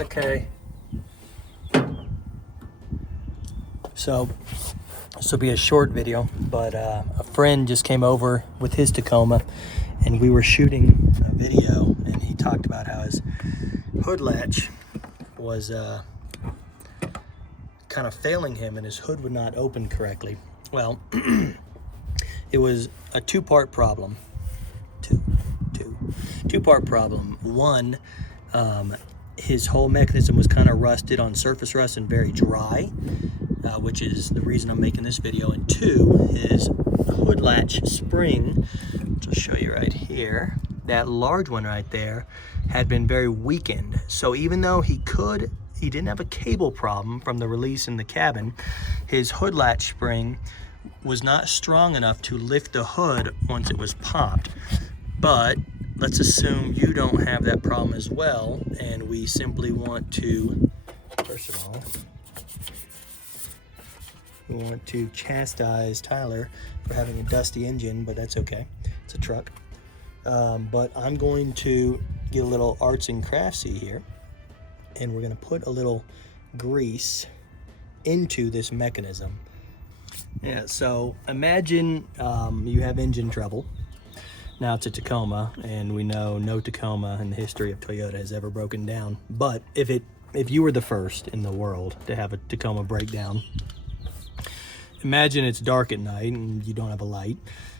Okay. So this will be a short video, but a friend just came over with his Tacoma and we were shooting a video, and he talked about how his hood latch was kind of failing him and his hood would not open correctly. Well, it was a two-part problem. Two-part problem. One, his whole mechanism was kind of rusted on surface rust and very dry, which is the reason I'm making this video. And two, his hood latch spring, which I'll show you right here, that large one right there, had been very weakened. So even though he didn't have a cable problem from the release in the cabin, his hood latch spring was not strong enough to lift the hood once it was popped. But let's assume you don't have that problem as well, and we simply want to, first of all, we want to chastise Tyler for having a dusty engine, but that's okay. It's a truck. But I'm going to get a little arts and craftsy here, and we're going to put a little grease into this mechanism. Yeah, so imagine you have engine trouble. Now it's a Tacoma, and we know no Tacoma in the history of Toyota has ever broken down. But if you were the first in the world to have a Tacoma break down, imagine it's dark at night and you don't have a light.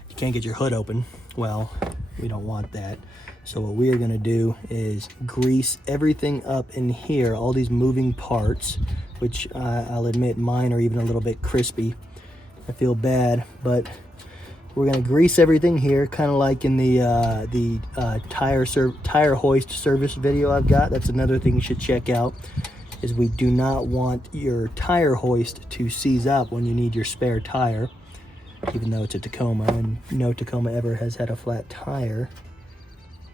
You can't get your hood open. Well, we don't want that. So what we are going to do is grease everything up in here, all these moving parts, which I'll admit mine are even a little bit crispy. I feel bad, but we're going to grease everything here, kind of like in the tire hoist service video I've got. That's another thing you should check out, is we do not want your tire hoist to seize up when you need your spare tire, even though it's a Tacoma, and no Tacoma ever has had a flat tire.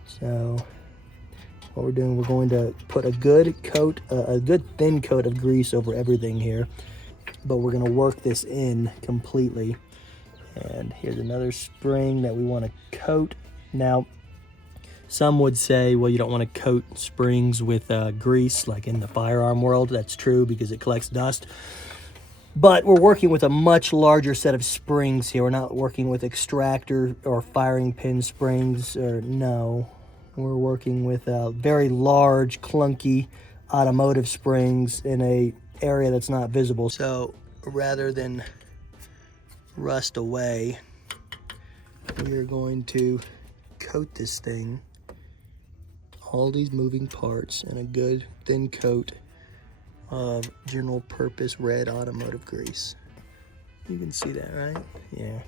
So what we're doing, we're going to put a good thin coat of grease over everything here, but we're going to work this in completely. And here's another spring that we want to coat. Now, some would say, well, you don't want to coat springs with grease like in the firearm world. That's true because it collects dust. But we're working with a much larger set of springs here. We're not working with extractor or firing pin springs, or no. We're working with very large, clunky automotive springs in a area that's not visible. So rather than rust away, we are going to coat this thing, all these moving parts, in a good thin coat of general purpose red automotive grease. You can see that, right? Yeah,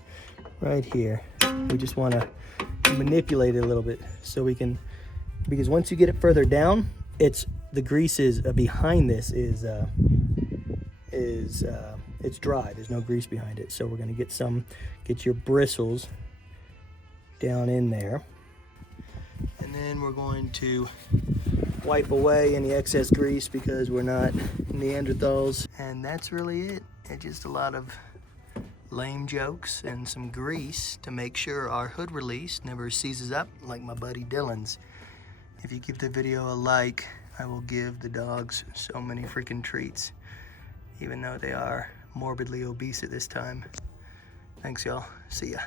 right here. We just want to manipulate it a little bit so we can, because once you get it further down, the grease is behind this is it's dry. There's no grease behind it. So we're going to get your bristles down in there. And then we're going to wipe away any excess grease because we're not Neanderthals. And that's really it. It's just a lot of lame jokes and some grease to make sure our hood release never seizes up like my buddy Dylan's. If you give the video a like, I will give the dogs so many freaking treats, even though they are morbidly obese at this time. Thanks, y'all. See ya.